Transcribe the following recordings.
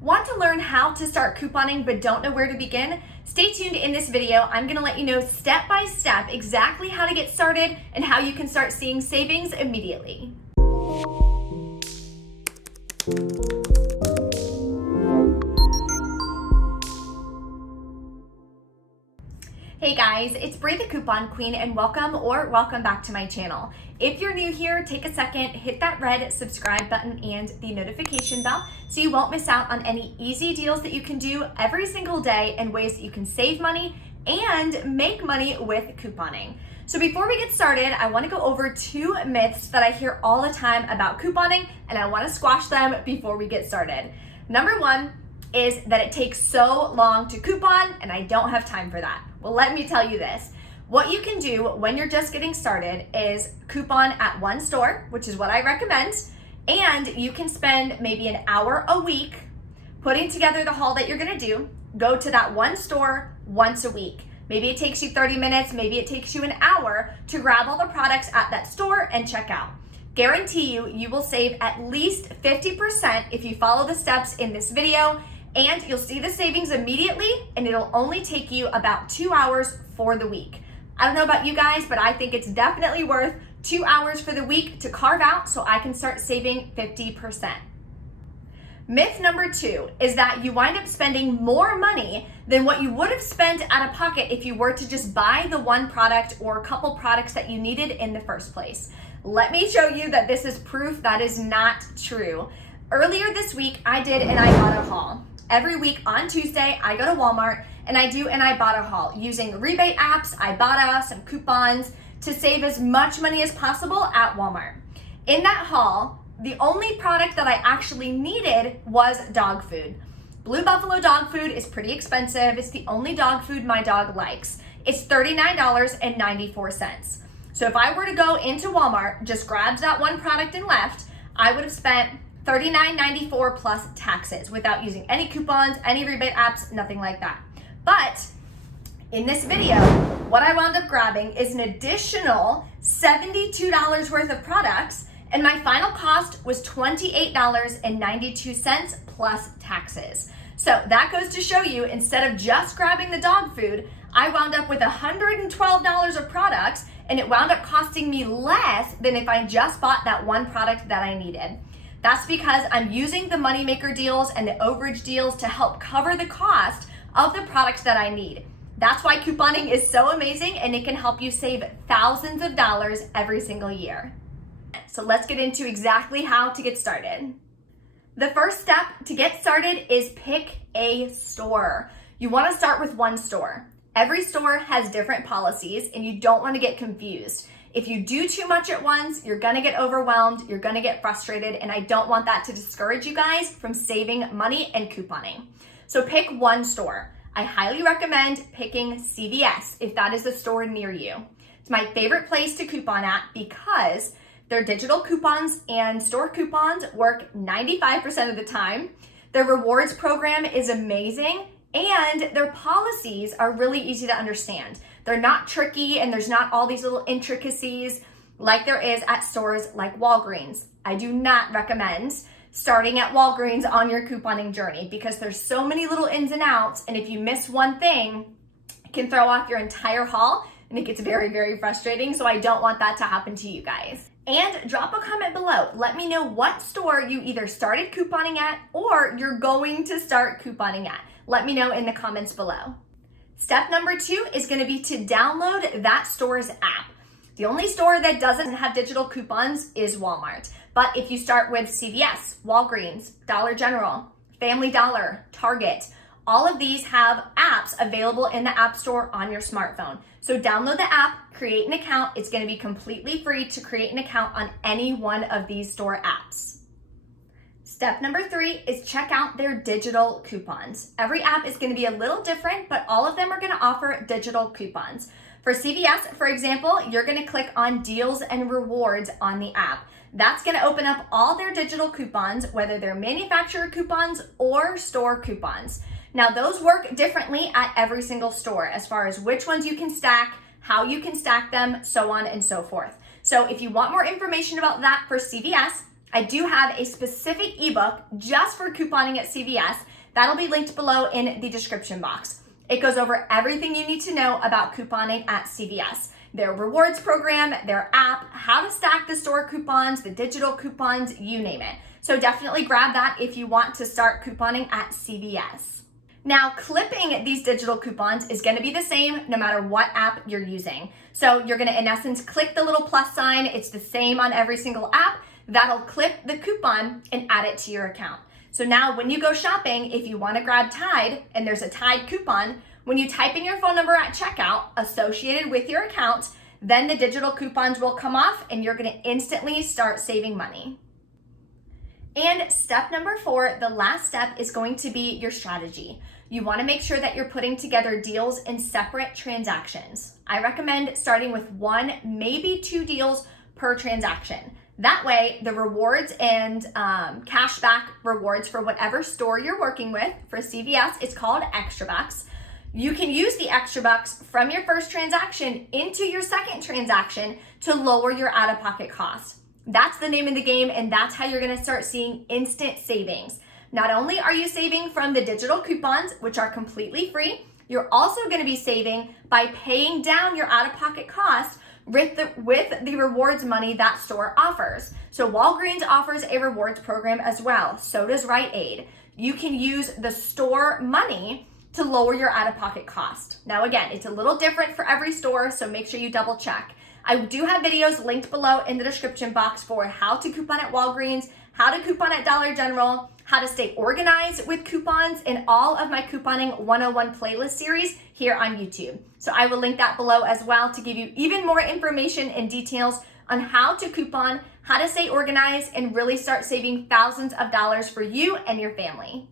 Want to learn how to start couponing but don't know where to begin? Stay tuned in this video. I'm going to let you know step by step exactly how to get started and how you can start seeing savings immediately. Hey guys, it's Bray the Coupon Queen and welcome back to my channel. If you're new here, take a second, hit that red subscribe button and the notification bell so you won't miss out on any easy deals that you can do every single day and ways that you can save money and make money with couponing. So before we get started, I want to go over 2 myths that I hear all the time about couponing and I want to squash them before we get started. Number 1 is that it takes so long to coupon and I don't have time for that. Well, let me tell you this. What you can do when you're just getting started is coupon at one store, which is what I recommend, and you can spend maybe an hour a week putting together the haul that you're gonna do. Go to that one store once a week. Maybe it takes you 30 minutes, maybe it takes you an hour to grab all the products at that store and check out. Guarantee you will save at least 50% if you follow the steps in this video, and you'll see the savings immediately, and it'll only take you about 2 hours for the week. I don't know about you guys, but I think it's definitely worth 2 hours for the week to carve out so I can start saving 50%. Myth number 2 is that you wind up spending more money than what you would have spent out of pocket if you were to just buy the one product or a couple products that you needed in the first place. Let me show you that this is proof that is not true. Earlier this week, I did an Ibotta haul. Every week on Tuesday, I go to Walmart and I do an Ibotta haul using Rebate Apps, Ibotta, some coupons to save as much money as possible at Walmart. In that haul, the only product that I actually needed was dog food. Blue Buffalo dog food is pretty expensive. It's the only dog food my dog likes. It's $39.94. So if I were to go into Walmart, just grabbed that one product and left, I would have spent $39.94 plus taxes without using any coupons, any rebate apps, nothing like that. But in this video, what I wound up grabbing is an additional $72 worth of products, and my final cost was $28.92 plus taxes. So that goes to show you, instead of just grabbing the dog food, I wound up with $112 of products, and it wound up costing me less than if I just bought that one product that I needed. That's because I'm using the moneymaker deals and the overage deals to help cover the cost of the products that I need. That's why couponing is so amazing, and it can help you save thousands of dollars every single year. So let's get into exactly how to get started. The first step to get started is pick a store. You want to start with one store. Every store has different policies and you don't want to get confused. If you do too much at once, you're gonna get overwhelmed, you're gonna get frustrated, and I don't want that to discourage you guys from saving money and couponing. So pick one store. I highly recommend picking CVS if that is the store near you. It's my favorite place to coupon at because their digital coupons and store coupons work 95% of the time. Their rewards program is amazing, and their policies are really easy to understand. They're not tricky, and there's not all these little intricacies like there is at stores like Walgreens. I do not recommend starting at Walgreens on your couponing journey because there's so many little ins and outs, and if you miss one thing, it can throw off your entire haul, and it gets very, very frustrating, so I don't want that to happen to you guys. And drop a comment below. Let me know what store you either started couponing at or you're going to start couponing at. Let me know in the comments below. Step number 2 is going to be to download that store's app. The only store that doesn't have digital coupons is Walmart. But if you start with CVS, Walgreens, Dollar General, Family Dollar, Target, all of these have apps available in the App Store on your smartphone. So download the app, create an account. It's going to be completely free to create an account on any one of these store apps. Step number 3 is check out their digital coupons. Every app is going to be a little different, but all of them are going to offer digital coupons. For CVS, for example, you're going to click on Deals and Rewards on the app. That's going to open up all their digital coupons, whether they're manufacturer coupons or store coupons. Now, those work differently at every single store as far as which ones you can stack, how you can stack them, so on and so forth. So if you want more information about that for CVS, I do have a specific ebook just for couponing at CVS. That'll be linked below in the description box. It goes over everything you need to know about couponing at CVS. Their rewards program, their app, how to stack the store coupons, the digital coupons, you name it. So definitely grab that if you want to start couponing at CVS. Now, clipping these digital coupons is gonna be the same no matter what app you're using. So you're gonna, in essence, click the little plus sign. It's the same on every single app. That'll clip the coupon and add it to your account. So now when you go shopping, if you wanna grab Tide and there's a Tide coupon, when you type in your phone number at checkout associated with your account, then the digital coupons will come off and you're gonna instantly start saving money. And step number 4, the last step, is going to be your strategy. You wanna make sure that you're putting together deals in separate transactions. I recommend starting with 1, maybe 2 deals per transaction. That way, the rewards and cashback rewards for whatever store you're working with, for CVS, it's called extra bucks. You can use the extra bucks from your first transaction into your second transaction to lower your out-of-pocket cost. That's the name of the game, and that's how you're gonna start seeing instant savings. Not only are you saving from the digital coupons, which are completely free, you're also gonna be saving by paying down your out-of-pocket cost with the rewards money that store offers. So Walgreens offers a rewards program as well. So does Rite Aid. You can use the store money to lower your out-of-pocket cost. Now again, it's a little different for every store, so make sure you double check. I do have videos linked below in the description box for how to coupon at Walgreens, how to coupon at Dollar General, how to stay organized with coupons, and all of my Couponing 101 playlist series here on YouTube. So I will link that below as well to give you even more information and details on how to coupon, how to stay organized, and really start saving thousands of dollars for you and your family.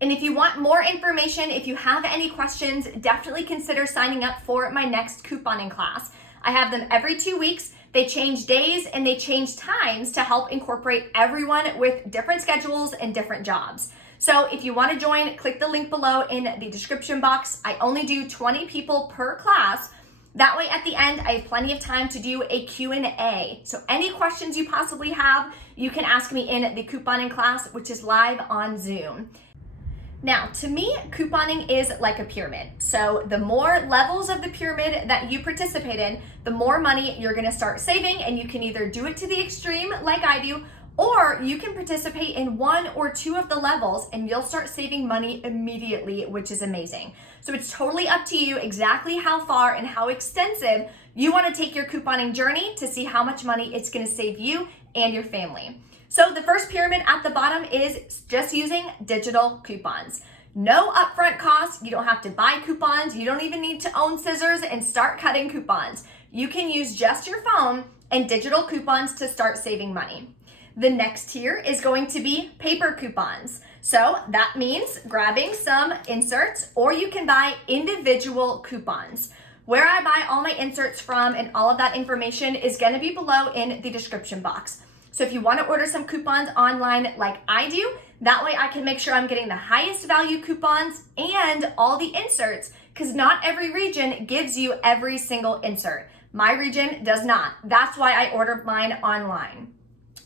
And if you want more information, if you have any questions, definitely consider signing up for my next couponing class. I have them every 2 weeks. They change days and they change times to help incorporate everyone with different schedules and different jobs. So if you want to join, click the link below in the description box. I only do 20 people per class. That way at the end, I have plenty of time to do a Q&A. So any questions you possibly have, you can ask me in the couponing class, which is live on Zoom. Now, to me, couponing is like a pyramid. So the more levels of the pyramid that you participate in, the more money you're gonna start saving, and you can either do it to the extreme like I do, or you can participate in 1 or 2 of the levels and you'll start saving money immediately, which is amazing. So it's totally up to you exactly how far and how extensive you wanna take your couponing journey to see how much money it's gonna save you and your family. So the first pyramid at the bottom is just using digital coupons. No upfront costs. You don't have to buy coupons. You don't even need to own scissors and start cutting coupons. You can use just your phone and digital coupons to start saving money. The next tier is going to be paper coupons. So that means grabbing some inserts, or you can buy individual coupons. Where I buy all my inserts from and all of that information is going to be below in the description box. So if you want to order some coupons online like I do, that way I can make sure I'm getting the highest value coupons and all the inserts, because not every region gives you every single insert. My region does not. That's why I ordered mine online.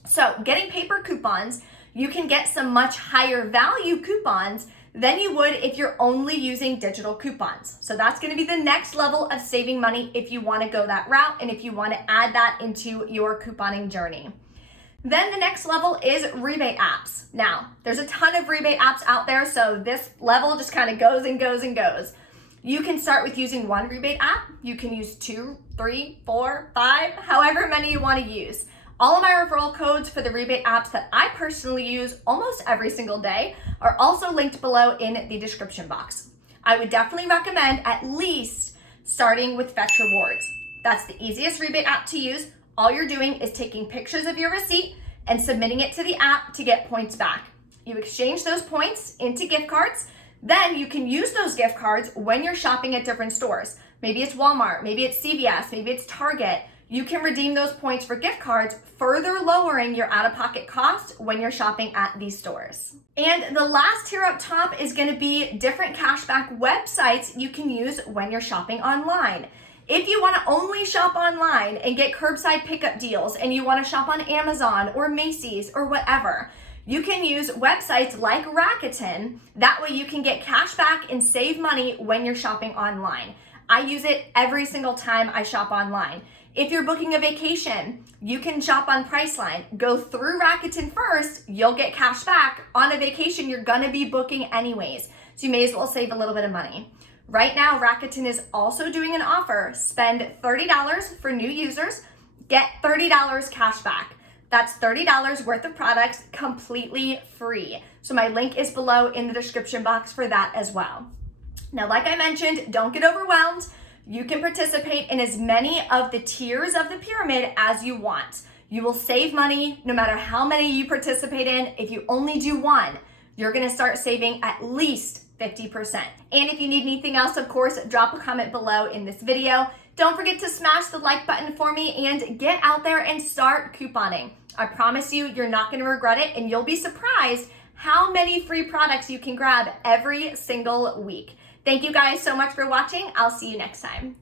So getting paper coupons, you can get some much higher value coupons than you would if you're only using digital coupons. So that's going to be the next level of saving money if you want to go that route and if you want to add that into your couponing journey. Then the next level is rebate apps. Now, there's a ton of rebate apps out there, so this level just kind of goes and goes and goes. You can start with using 1 rebate app. You can use 2, 3, 4, 5, however many you want to use. All of my referral codes for the rebate apps that I personally use almost every single day are also linked below in the description box. I would definitely recommend at least starting with Fetch Rewards. That's the easiest rebate app to use. All you're doing is taking pictures of your receipt and submitting it to the app to get points back. You exchange those points into gift cards. Then you can use those gift cards when you're shopping at different stores. Maybe it's Walmart, maybe it's CVS, maybe it's Target. You can redeem those points for gift cards, further lowering your out-of-pocket cost when you're shopping at these stores. And the last tier up top is going to be different cashback websites you can use when you're shopping online. If you want to only shop online and get curbside pickup deals and you want to shop on Amazon or Macy's or whatever, you can use websites like Rakuten. That way you can get cash back and save money when you're shopping online. I use it every single time I shop online. If you're booking a vacation, you can shop on Priceline. Go through Rakuten first, you'll get cash back. On a vacation, you're gonna be booking anyways, so you may as well save a little bit of money. Right now, Rakuten is also doing an offer. Spend $30 for new users, get $30 cash back. That's $30 worth of products completely free. So my link is below in the description box for that as well. Now, like I mentioned, don't get overwhelmed. You can participate in as many of the tiers of the pyramid as you want. You will save money no matter how many you participate in. If you only do one, you're gonna start saving at least 50%. And if you need anything else, of course, drop a comment below in this video. Don't forget to smash the like button for me and get out there and start couponing. I promise you, you're not gonna regret it, and you'll be surprised how many free products you can grab every single week. Thank you guys so much for watching. I'll see you next time.